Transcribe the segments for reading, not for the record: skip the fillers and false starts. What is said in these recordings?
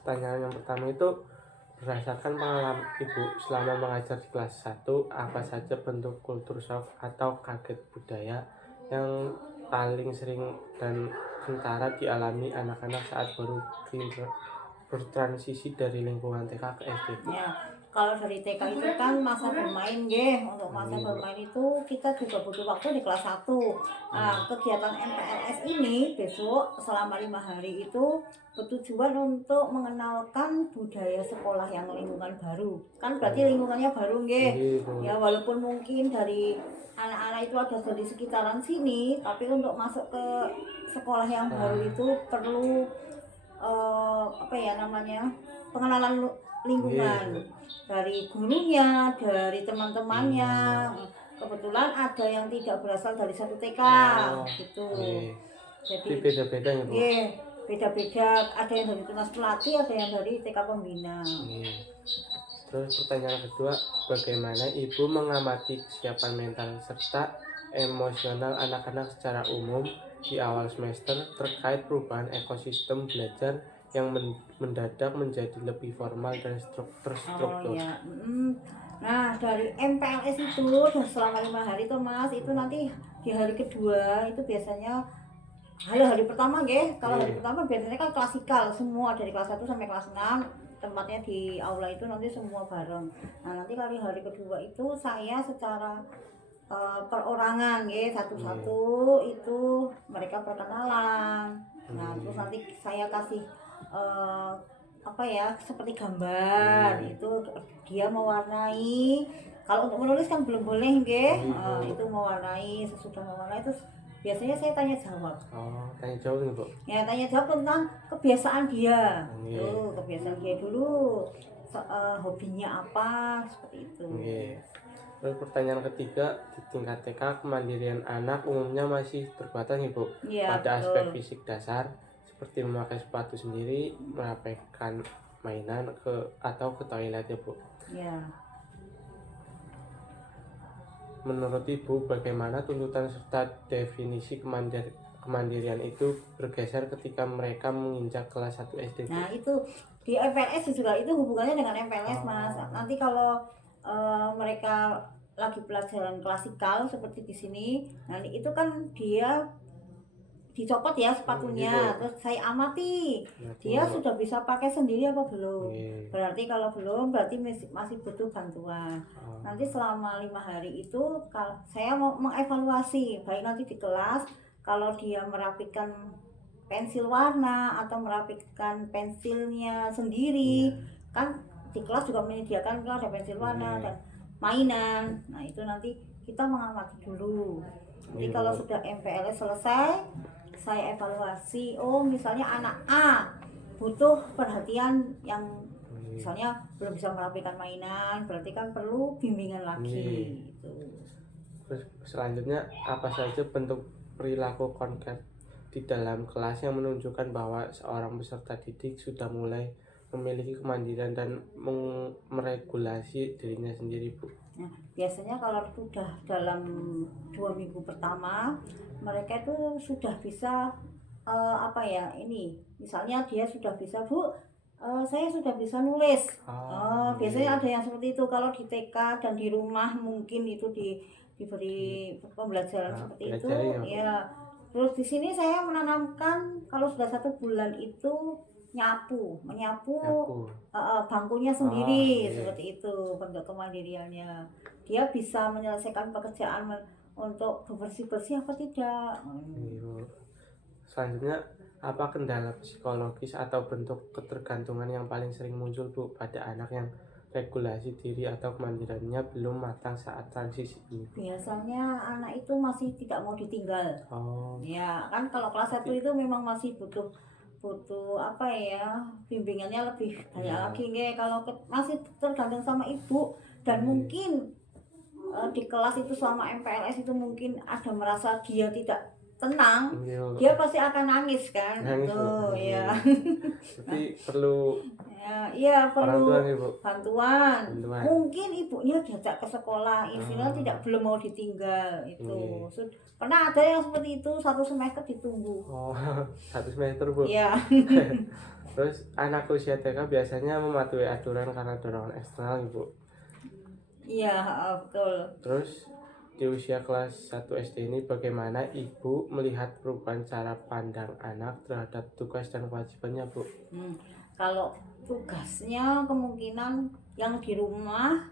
Pertanyaan yang pertama itu, berdasarkan pengalaman Ibu selama mengajar di kelas 1, apa saja bentuk kultur shock atau kaget budaya yang paling sering dan kentara dialami anak-anak saat baru bertransisi dari lingkungan TK ke SD? Ya, kalau dari TK itu kan masa bermain nggih. Untuk masa bermain itu kita juga butuh waktu di kelas 1. Nah, kegiatan MPLS ini besok selama 5 hari itu bertujuan untuk mengenalkan budaya sekolah yang lingkungan baru. Kan berarti lingkungannya baru nggih. Ya, walaupun mungkin dari anak-anak itu ada dari sekitaran sini, tapi untuk masuk ke sekolah yang baru itu perlu apa ya namanya, pengenalan lingkungan dari gurunya, dari teman-temannya. Kebetulan ada yang tidak berasal dari satu TK gitu. Jadi beda-beda ya Bu? Beda-beda, ada yang dari tunas pelatih, ada yang dari TK pembina. Terus pertanyaan kedua, bagaimana Ibu mengamati kesiapan mental serta emosional anak-anak secara umum di awal semester terkait perubahan ekosistem belajar yang mendadak menjadi lebih formal dan terstruktur? Nah, dari MPLS itu selama 5 hari tuh Mas, itu nanti di hari kedua itu biasanya hari pertama nggih. Kalau hari pertama biasanya kan klasikal semua dari kelas 1 sampai kelas 6, tempatnya di aula itu nanti semua bareng. Nah, nanti kali hari kedua itu saya secara perorangan nggih, satu-satu itu mereka perkenalan. Nah, terus nanti saya kasih apa ya, seperti gambar itu dia mewarnai. Kalau untuk menulis kan belum boleh nggih. Itu mewarnai, sesudah mewarnai terus biasanya saya tanya jawab. Tanya jawab nih Bu? Ya, tanya jawab tentang kebiasaan dia. Kebiasaan dia dulu, hobinya apa, seperti itu. Lalu pertanyaan ketiga, di tingkat TK kemandirian anak umumnya masih terbatas nih Bu, pada aspek fisik dasar seperti memakai sepatu sendiri, merapihkan mainan atau ke toilet ya Bu. Menurut Ibu, bagaimana tuntutan serta definisi kemandirian itu bergeser ketika mereka menginjak kelas 1 SD? Nah, itu di MPLS juga itu hubungannya dengan MPLS Mas. Nanti kalau mereka lagi pelajaran klasikal seperti di sini, nah itu kan dia dicopot ya sepatunya, terus saya amati dia sudah bisa pakai sendiri apa belum. Berarti kalau belum, berarti masih butuh bantuan. Nanti selama 5 hari itu saya mau mengevaluasi, baik nanti di kelas kalau dia merapikan pensil warna atau merapikan pensilnya sendiri, kan di kelas juga menyediakan ada pensil warna dan mainan. Nah, itu nanti kita mengamati dulu. Jadi kalau sudah MPLS selesai, saya evaluasi. Misalnya anak A butuh perhatian yang misalnya belum bisa merapikan mainan, berarti kan perlu bimbingan lagi gitu. Terus selanjutnya, apa saja bentuk perilaku konkret di dalam kelas yang menunjukkan bahwa seorang peserta didik sudah mulai memiliki kemandirian dan meregulasi dirinya sendiri Bu? Nah, biasanya kalau sudah dalam 2 minggu pertama, mereka itu sudah bisa apa ya, ini misalnya dia sudah bisa Bu, saya sudah bisa nulis. Biasanya ada yang seperti itu. Kalau di TK dan di rumah mungkin itu diberi pembelajaran seperti itu ya. Terus di sini saya menanamkan kalau sudah 1 bulan itu menyapu bangkunya sendiri. Seperti itu bentuk kemandiriannya. Dia bisa menyelesaikan pekerjaan untuk bersih-bersih apa tidak. Selanjutnya, apa kendala psikologis atau bentuk ketergantungan yang paling sering muncul Bu pada anak yang regulasi diri atau kemandiriannya belum matang saat transisi ini? Biasanya anak itu masih tidak mau ditinggal. Ya kan kalau kelas 1 itu memang masih butuh apa ya, bimbingannya lebih banyak lagi nggih. Kalau masih tergantung sama ibu dan mungkin di kelas itu selama MPLS itu mungkin ada merasa dia tidak tenang, dia pasti akan nangis kan. Ya. Jadi perlu perlu bantuan. Mungkin ibunya diajak ke sekolah, istilah belum mau ditinggal itu. Pernah ada yang seperti itu, 1 semester ditunggu. 1 semester Bu? Iya. Terus anak usia TK biasanya mematuhi aturan karena dorongan eksternal, Ibu. Iya, betul. Terus di usia kelas 1 SD ini bagaimana Ibu melihat perubahan cara pandang anak terhadap tugas dan kewajibannya, Bu? Kalau tugasnya kemungkinan yang di rumah,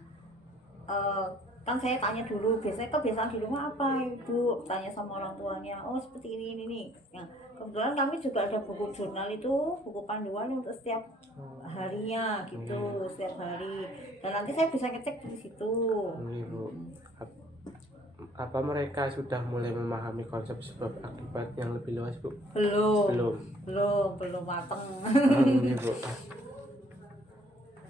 kan saya tanya dulu, biasanya kebiasaan di rumah apa ibu, tanya sama orang tuanya, oh seperti ini nih. Yang kebetulan kami juga ada buku jurnal itu, buku panduan untuk setiap harinya gitu, setiap hari, dan nanti saya bisa ngecek di situ. Bu, apa mereka sudah mulai memahami konsep sebab akibat yang lebih luas, Bu? Belum mateng. Bu.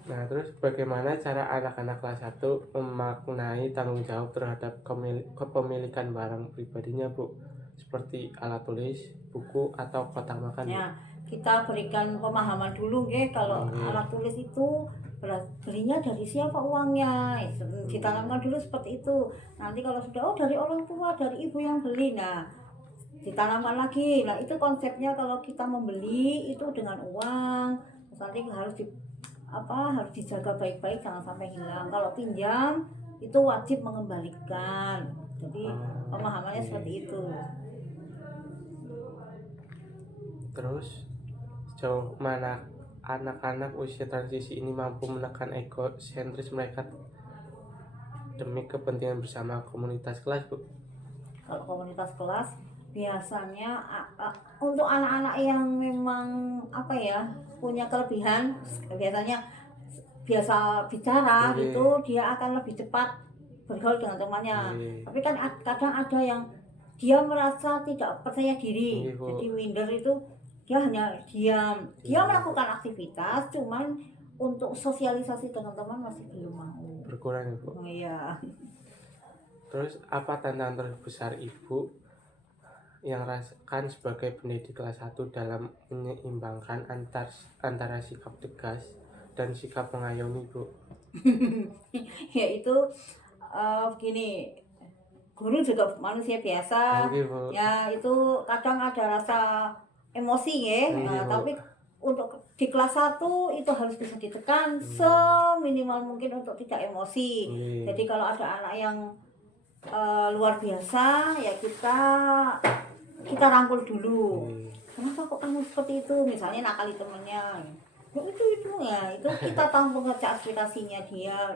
Nah, terus bagaimana cara anak-anak kelas 1 memaknai tanggung jawab terhadap kepemilikan barang pribadinya, Bu? Seperti alat tulis, buku, atau kotak makan, Bu? Ya, kita berikan pemahaman dulu kalau alat tulis itu belinya dari siapa uangnya, ditanamkan dulu seperti itu. Nanti kalau sudah dari orang tua, dari ibu yang beli, nah ditanamkan lagi. Nah itu konsepnya, kalau kita membeli itu dengan uang, nanti harus dijaga baik-baik, jangan sampai hilang. Kalau pinjam itu wajib mengembalikan. Jadi pemahamannya seperti itu. Terus sejauh mana anak-anak usia transisi ini mampu menekan egosentris mereka demi kepentingan bersama komunitas kelas, Bu? Kalau komunitas kelas biasanya untuk anak-anak yang memang punya kelebihan, biasanya biasa bicara gitu, dia akan lebih cepat bergaul dengan temannya. Tapi kan kadang ada yang dia merasa tidak percaya diri, jadi minder, itu dia hanya diam. Dia melakukan aktivitas, cuman untuk sosialisasi dengan teman masih belum mau, berkurang, Bu. Iya. Terus apa tantangan terbesar Ibu yang rasakan sebagai pendidik kelas 1 dalam menyeimbangkan antara sikap tegas dan sikap mengayomi, Bu? Ya itu begini, guru juga manusia biasa. Ya itu kadang ada rasa emosi tapi untuk di kelas 1 itu harus bisa ditekan seminimal mungkin untuk tidak emosi. Jadi kalau ada anak yang luar biasa, ya kita rangkul dulu. Kenapa kok kamu seperti itu? Misalnya nakali temennya. Itu kita tampung ngecek aspirasinya, dia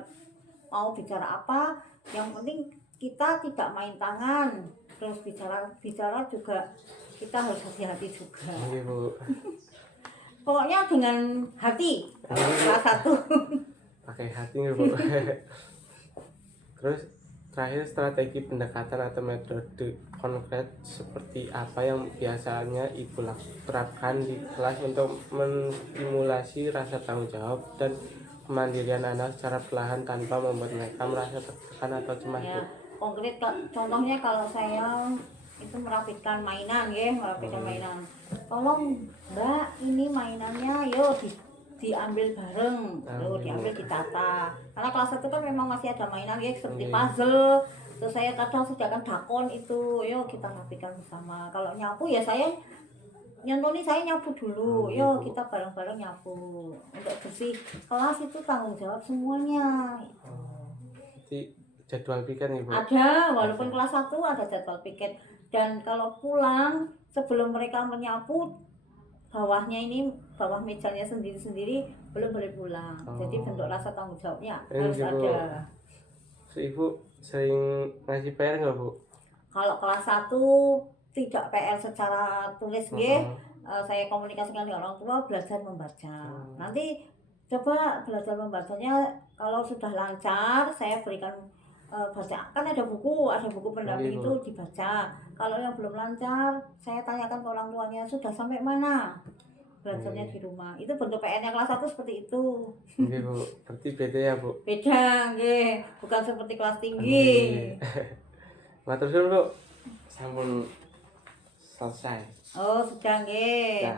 mau bicara apa. Yang penting kita tidak main tangan. Terus bicara juga kita harus hati-hati juga. Bu. Pokoknya dengan hati. Kelas 1. Pakai hati nih, Bu. Terus terakhir, strategi pendekatan atau metode konkret seperti apa yang biasanya Ibu terapkan di kelas untuk menstimulasi rasa tanggung jawab dan kemandirian anak secara perlahan tanpa membuat mereka merasa tertekan atau cemas, Bu? Konkret contohnya kalau saya itu merapikan mainan, mainan. Tolong Mbak, ini mainannya diambil bareng, diambil ditata. Karena kelas 1 kan memang masih ada mainan seperti puzzle. Terus saya kadang sediakan dakon itu, kita rapikan bersama. Kalau nyapu ya saya nyapu dulu, kita bareng-bareng nyapu. Untuk bersih kelas itu tanggung jawab semuanya. Jadi jadwal piket nih, Bu? Ada, walaupun kelas 1 ada jadwal piket. Dan kalau pulang sebelum mereka menyapu bawah mejanya sendiri-sendiri, belum boleh pulang. Jadi bentuk rasa tanggung jawabnya harus ada. Ibu sering ngasih PR nggak, Bu? Kalau kelas 1 tidak PR secara tulis, saya komunikasikan dengan orang tua, belajar membaca. Nanti coba belajar membacanya, kalau sudah lancar saya berikan baca. Kan ada buku pendamping itu dibaca. Kalau yang belum lancar, saya tanyakan ke orang tuanya, sudah sampai mana belajarnya di rumah. Itu bentuk PR-nya kelas 1 seperti itu. Oke, Bu. Berarti beda ya, Bu? Beda, bukan seperti kelas tinggi. Matur suwun, Bu. Sampun selesai. Oh, sudah, nggih.